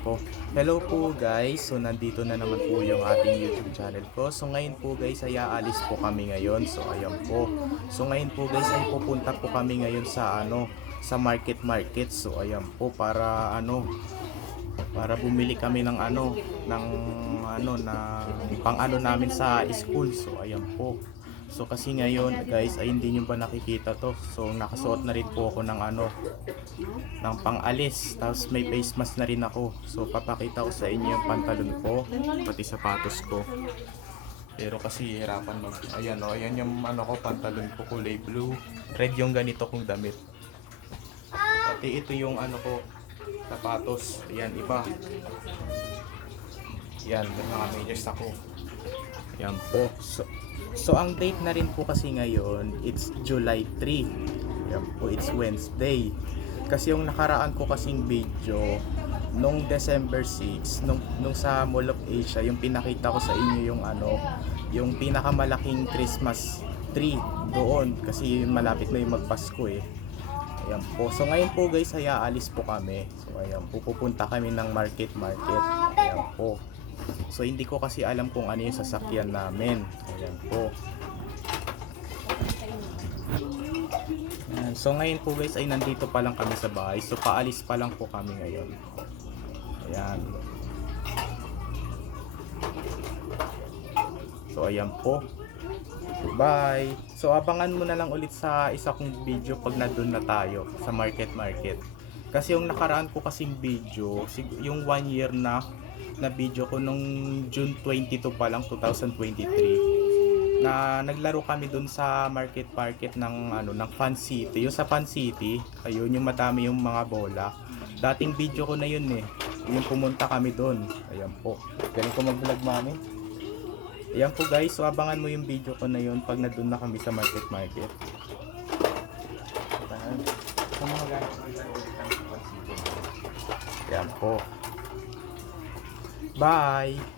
Po. Hello po guys. So nandito na naman po yung ating YouTube channel ko. So ngayon po guys ay aalis po kami ngayon. So ayan po. So ngayon po guys ay pupunta po kami ngayon sa ano sa market market. So ayan po para ano para bumili kami ng ano ng ano na pang ano namin sa school. So ayan po. So kasi ngayon guys ay hindi nyo ba nakikita to. So nakasuot na rin po ako ng ano ng pang-alis. Tapos may face mask na rin ako. So papakita ko sa inyo yung pantalon ko, pati sapatos ko. Pero kasi hirapan mag... Ayan o, ayan yung ano ko, pantalon ko kulay blue. Red yung ganito kong damit. Pati ito yung ano ko, sapatos. Ayan, iba. Yan, mga medyas ako. Yan po. So, so ang date na rin po kasi ngayon, it's July 3. Yan po, it's Wednesday. Kasi yung nakaraan ko kasing video, nung December 6, nung, nung sa Mall of Asia, yung pinakita ko sa inyo yung ano, yung pinakamalaking Christmas tree doon. Kasi malapit na yung magpasko eh. Ayan po. So ngayon po guys, ay aalis po kami. So ayan pupunta kami ng market market. Ayan po. So hindi ko kasi alam kung ano yung sasakyan namin. Ayan po. Ayan. So ngayon po guys ay nandito pa lang kami sa bahay. So paalis pa lang po kami ngayon. Ayan. So ayan po. Bye! So abangan mo na lang ulit sa isa kong video pag nandun na tayo sa market market. Kasi yung nakaraan ko kasing video, yung one year na na video ko nung June 22 pa lang 2023 na naglaro kami dun sa market market ng ano ng Fan City. Yung sa Fan City ayun yung madami yung mga bola. Dating video ko na yun eh. Yung pumunta kami dun. Ayan po. Galing ko mag vlog mami. Ayan po guys, so abangan mo yung video ko na yun pag nandun na kami sa market market. Ayan. Sa Bye!